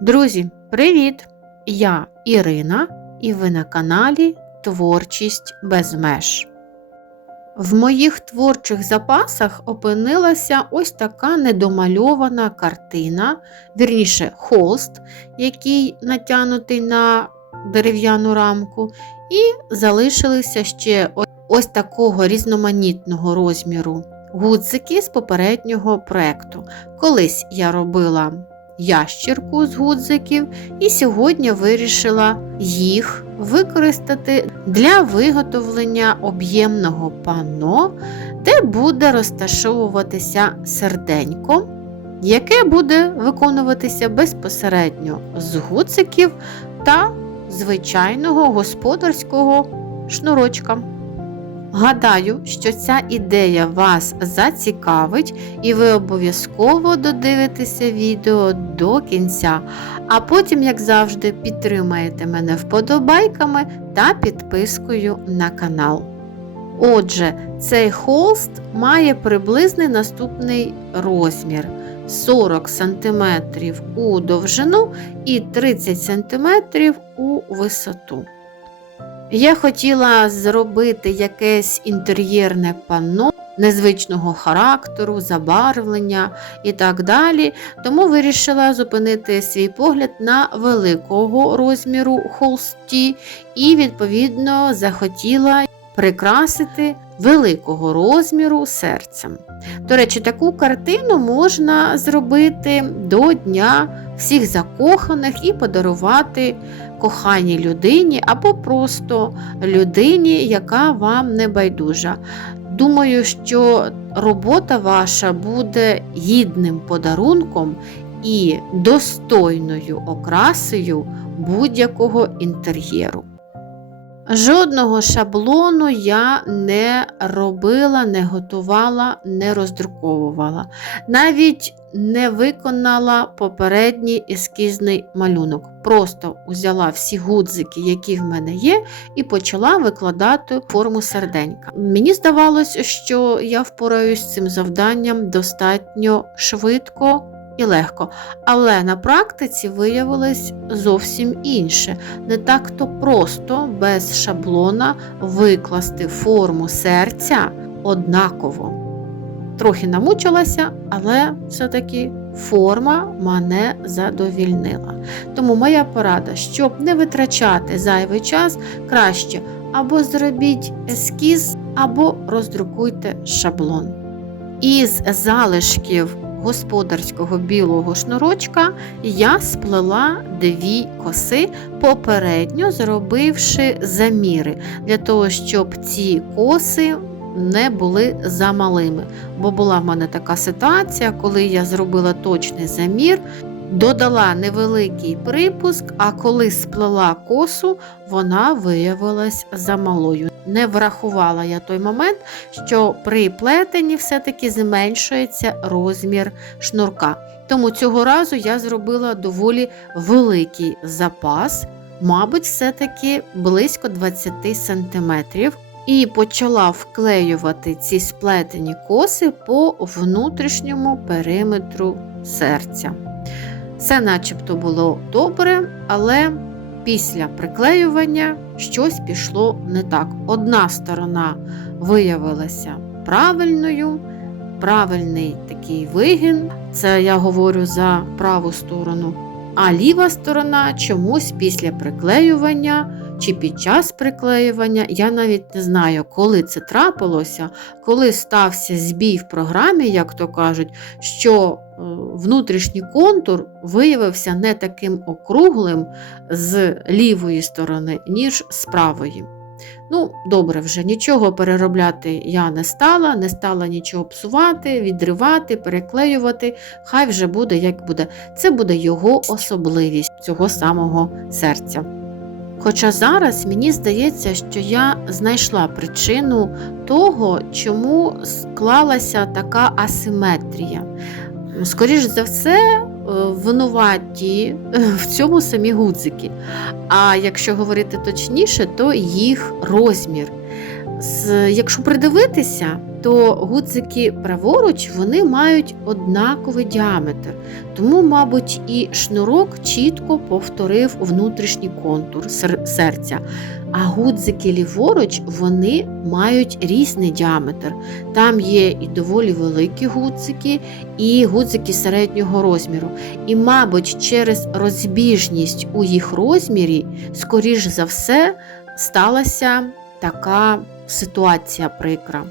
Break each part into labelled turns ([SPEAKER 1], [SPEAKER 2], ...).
[SPEAKER 1] Друзі, привіт! Я Ірина, і ви на каналі Творчість без меж. В моїх творчих запасах опинилася ось така недомальована картина, вірніше, холст, який натягнутий на дерев'яну рамку, і залишилися ще ось такого різноманітного розміру гудзики з попереднього проєкту. Колись я робила ящірку з гудзиків, і сьогодні вирішила їх використати для виготовлення об'ємного панно, де буде розташовуватися серденько, яке буде виконуватися безпосередньо з гудзиків та звичайного господарського шнурочка. Гадаю, що ця ідея вас зацікавить, і ви обов'язково додивитеся відео до кінця, а потім, як завжди, підтримаєте мене вподобайками та підпискою на канал. Отже, цей холст має приблизний наступний розмір 40 см у довжину і 30 см у висоту. Я хотіла зробити якесь інтер'єрне панно незвичного характеру, забарвлення і так далі, тому вирішила зупинити свій погляд на великого розміру холсті і, відповідно, захотіла прикрасити великого розміру серцем. До речі, таку картину можна зробити до Дня всіх закоханих і подарувати коханій людині або просто людині, яка вам не байдужа. Думаю, що робота ваша буде гідним подарунком і достойною окрасою будь-якого інтер'єру. Жодного шаблону я не робила, не готувала, не роздруковувала. Навіть не виконала попередній ескізний малюнок. Просто взяла всі гудзики, які в мене є, і почала викладати форму серденька. Мені здавалося, що я впораюсь з цим завданням достатньо швидко і легко. Але на практиці виявилось зовсім інше. Не так то просто без шаблона викласти форму серця однаково. Трохи намучилася, але все-таки форма мене задовільнила. Тому моя порада, щоб не витрачати зайвий час, краще або зробіть ескіз, або роздрукуйте шаблон. Із залишків господарського білого шнурочка я сплела дві коси, попередньо зробивши заміри, для того, щоб ці коси не були замалими. Бо була в мене така ситуація, коли я зробила точний замір, додала невеликий припуск, а коли сплела косу, вона виявилась замалою. Не врахувала я той момент, що при плетенні все-таки зменшується розмір шнурка. Тому цього разу я зробила доволі великий запас, мабуть, все-таки близько 20 см, і почала вклеювати ці сплетені коси по внутрішньому периметру серця. Все начебто було добре, але після приклеювання щось пішло не так. Одна сторона виявилася правильною, правильний такий вигін, це я говорю за праву сторону. А ліва сторона чомусь після приклеювання чи під час приклеювання, я навіть не знаю, коли це трапилося, коли стався збій в програмі, як то кажуть, що е, внутрішній контур виявився не таким округлим з лівої сторони, ніж з правої. Ну, добре, вже нічого переробляти я не стала, не стала нічого псувати, відривати, переклеювати. Хай вже буде, як буде. Це буде його особливість цього самого серця. Хоча зараз мені здається, що я знайшла причину того, чому склалася така асиметрія. Скоріш за все, е, винуваті е, в цьому самі гудзики. А якщо говорити точніше, то їх розмір. Якщо придивитися, то гудзики праворуч вони мають однаковий діаметр, тому, мабуть, і шнурок чітко повторив внутрішній контур серця. А гудзики ліворуч вони мають різний діаметр. Там є і доволі великі гудзики, і гудзики середнього розміру. І, мабуть, через розбіжність у їх розмірі, скоріш за все, сталася така ситуація прикра.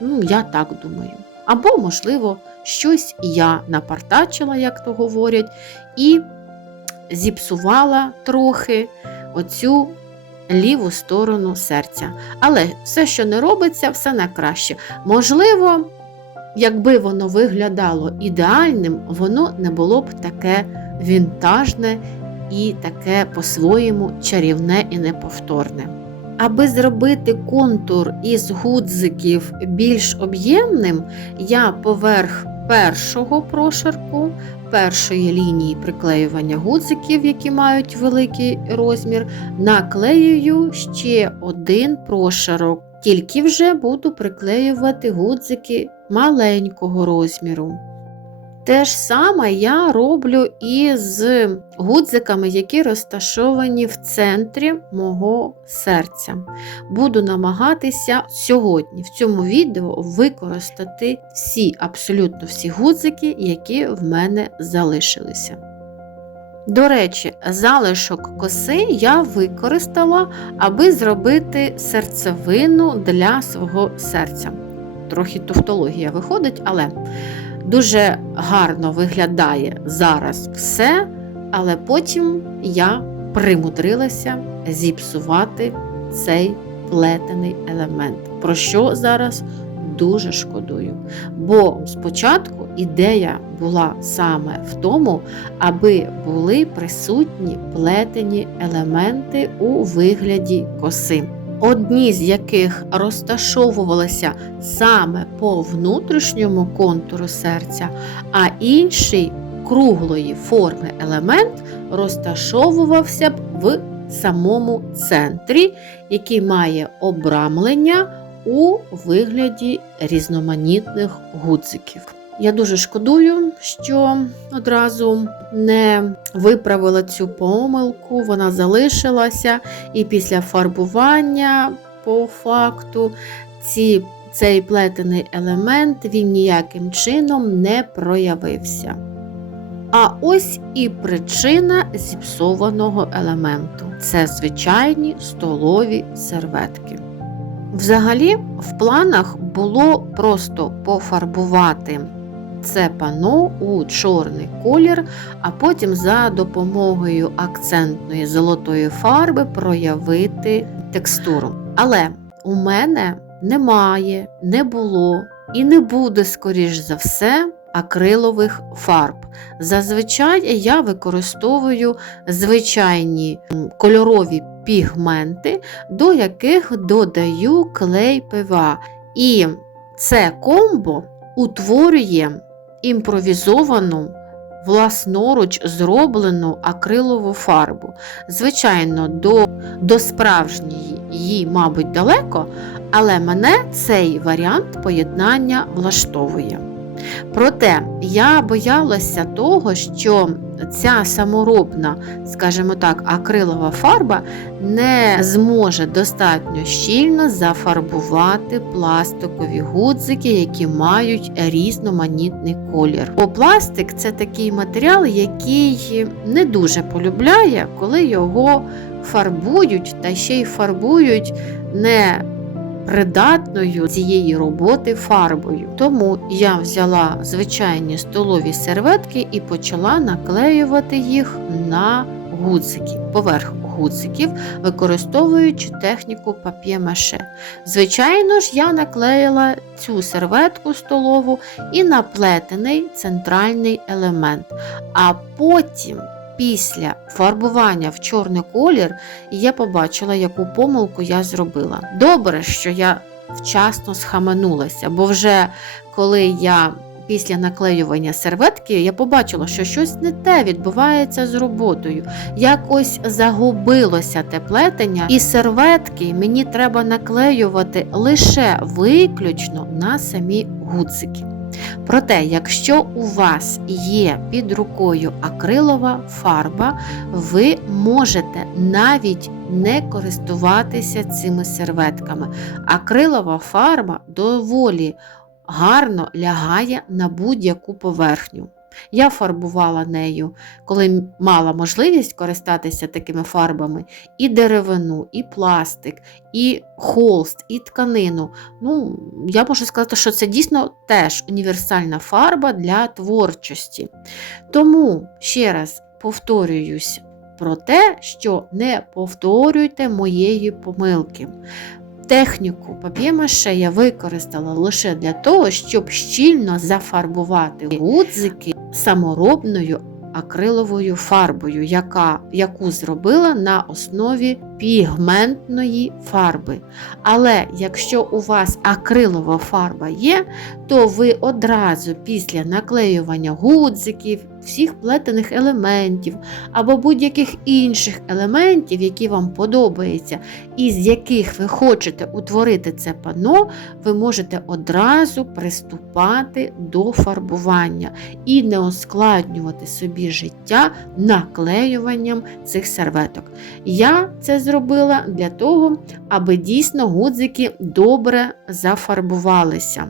[SPEAKER 1] Ну, я так думаю. Або, можливо, щось я напартачила, як то говорять, і зіпсувала трохи оцю ліву сторону серця. Але все, що не робиться, все на краще. Можливо, якби воно виглядало ідеальним, воно не було б таке вінтажне і таке по-своєму чарівне і неповторне. Аби зробити контур із гудзиків більш об'ємним, я поверх першого прошарку, першої лінії приклеювання гудзиків, які мають великий розмір, наклеюю ще один прошарок. Тільки вже буду приклеювати гудзики маленького розміру. Те ж саме я роблю і з гудзиками, які розташовані в центрі мого серця. Буду намагатися сьогодні в цьому відео використати всі, абсолютно всі гудзики, які в мене залишилися. До речі, залишок коси я використала, аби зробити серцевину для свого серця. Трохи тавтологія виходить, але дуже гарно виглядає зараз все, але потім я примудрилася зіпсувати цей плетений елемент, про що зараз дуже шкодую. Бо спочатку ідея була саме в тому, аби були присутні плетені елементи у вигляді коси. Одні з яких розташовувалися саме по внутрішньому контуру серця, а інший круглої форми елемент розташовувався б в самому центрі, який має обрамлення у вигляді різноманітних гудзиків. Я дуже шкодую, що одразу не виправила цю помилку, вона залишилася, і після фарбування, по факту, ці, цей плетений елемент він ніяким чином не проявився. А ось і причина зіпсованого елементу це звичайні столові серветки. Взагалі, в планах було просто пофарбувати це пано у чорний колір, а потім за допомогою акцентної золотої фарби проявити текстуру. Але у мене немає, не було і не буде, скоріш за все, акрилових фарб. Зазвичай я використовую звичайні кольорові пігменти, до яких додаю клей пива. І це комбо утворює імпровізовану, власноруч зроблену акрилову фарбу. Звичайно, до, до справжньої її, мабуть, далеко, але мене цей варіант поєднання влаштовує. Проте я боялася того, що ця саморобна, скажімо так, акрилова фарба не зможе достатньо щільно зафарбувати пластикові гудзики, які мають різноманітний колір. Бо пластик це такий матеріал, який не дуже полюбляє, коли його фарбують, та ще й фарбують не придатною цієї роботи фарбою. Тому я взяла звичайні столові серветки і почала наклеювати їх на гудзики, поверх гудзиків, використовуючи техніку пап'є-маше. Звичайно ж, я наклеїла цю серветку столову і на плетений центральний елемент. А потім після фарбування в чорний колір я побачила, яку помилку я зробила. Добре, що я вчасно схаменулася, бо вже коли я після наклеювання серветки я побачила, що щось не те відбувається з роботою. Якось загубилося те плетення, і серветки мені треба наклеювати лише виключно на самі гудзики. Проте, якщо у вас є під рукою акрилова фарба, ви можете навіть не користуватися цими серветками. Акрилова фарба доволі гарно лягає на будь-яку поверхню. Я фарбувала нею, коли мала можливість користатися такими фарбами, і деревину, і пластик, і холст, і тканину. Ну, я можу сказати, що це дійсно теж універсальна фарба для творчості. Тому ще раз повторююсь про те, що не повторюйте моєї помилки. Техніку пап'є-маше я використала лише для того, щоб щільно зафарбувати гудзики саморобною акриловою фарбою, яка, яку зробила на основі пігментної фарби. Але якщо у вас акрилова фарба є, то ви одразу після наклеювання гудзиків, всіх плетених елементів або будь-яких інших елементів, які вам подобаються, і з яких ви хочете утворити це пано, ви можете одразу приступати до фарбування і не ускладнювати собі життя наклеюванням цих серветок. Я це зробила для того, аби дійсно гудзики добре зафарбувалися.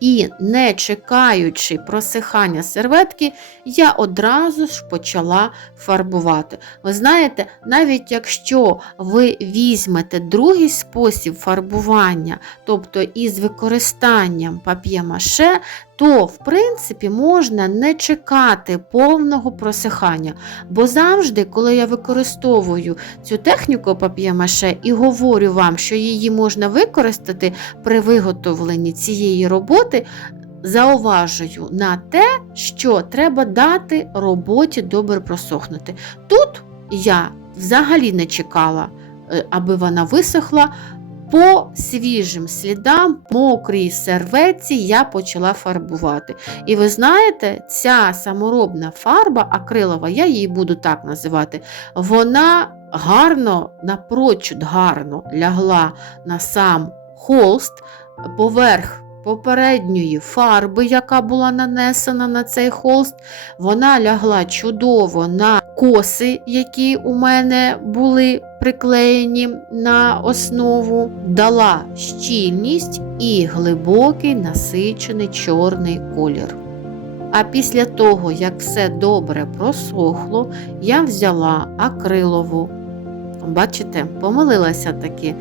[SPEAKER 1] І, не чекаючи просихання серветки, я одразу ж почала фарбувати. Ви знаєте, навіть якщо ви візьмете другий спосіб фарбування, тобто із використанням пап'є-маше, то, в принципі, можна не чекати повного просихання. Бо завжди, коли я використовую цю техніку пап'є-маше і говорю вам, що її можна використати при виготовленні цієї роботи, зауважую на те, що треба дати роботі добре просохнути. Тут я взагалі не чекала, е, аби вона висохла. По свіжим слідам, мокрій серветці я почала фарбувати. І ви знаєте, ця саморобна фарба акрилова, я її буду так називати, вона гарно, напрочуд гарно лягла на сам холст, поверх попередньої фарби, яка була нанесена на цей холст. Вона лягла чудово на коси, які у мене були приклеєні на основу, дала щільність і глибокий насичений чорний колір. А після того, як все добре просохло, я взяла акрилову. Бачите, помилилася таки.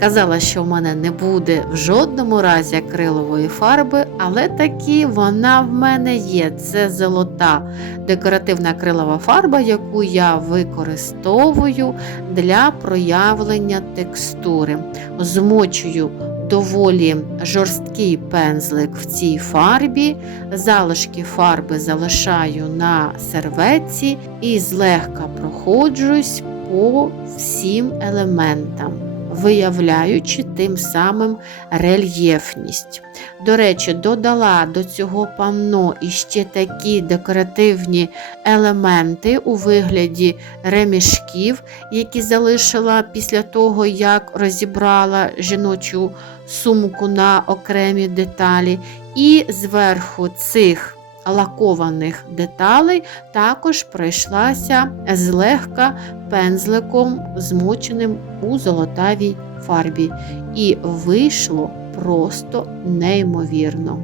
[SPEAKER 1] Казала, що в мене не буде в жодному разі акрилової фарби, але таки вона в мене є. Це золота декоративна акрилова фарба, яку я використовую для проявлення текстури. Змочую доволі жорсткий пензлик в цій фарбі, залишки фарби залишаю на серветці і злегка проходжусь по всім елементам виявляючи тим самим рельєфність. До речі, додала до цього панно іще такі декоративні елементи у вигляді ремішків, які залишила після того, як розібрала жіночу сумку на окремі деталі. І зверху цих лакованих деталей також пройшлася злегка пензликом, змоченим у золотавій фарбі, і вийшло просто неймовірно.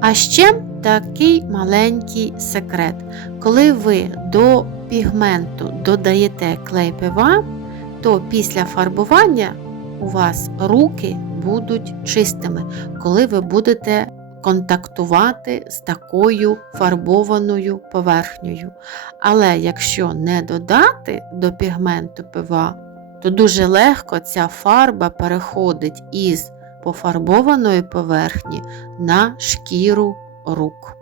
[SPEAKER 1] А ще такий маленький секрет. Коли ви до пігменту додаєте клей пива, то після фарбування у вас руки будуть чистими, коли ви будете контактувати з такою фарбованою поверхнею. Але якщо не додати до пігменту пива, то дуже легко ця фарба переходить із пофарбованої поверхні на шкіру рук.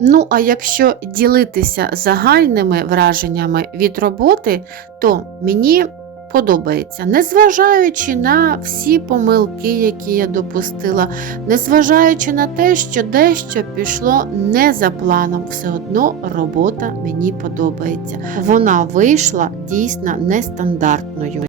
[SPEAKER 1] Ну, а якщо ділитися загальними враженнями від роботи, то мені подобається. Незважаючи на всі помилки, які я допустила, незважаючи на те, що дещо пішло не за планом, все одно робота мені подобається. Вона вийшла дійсно нестандартною.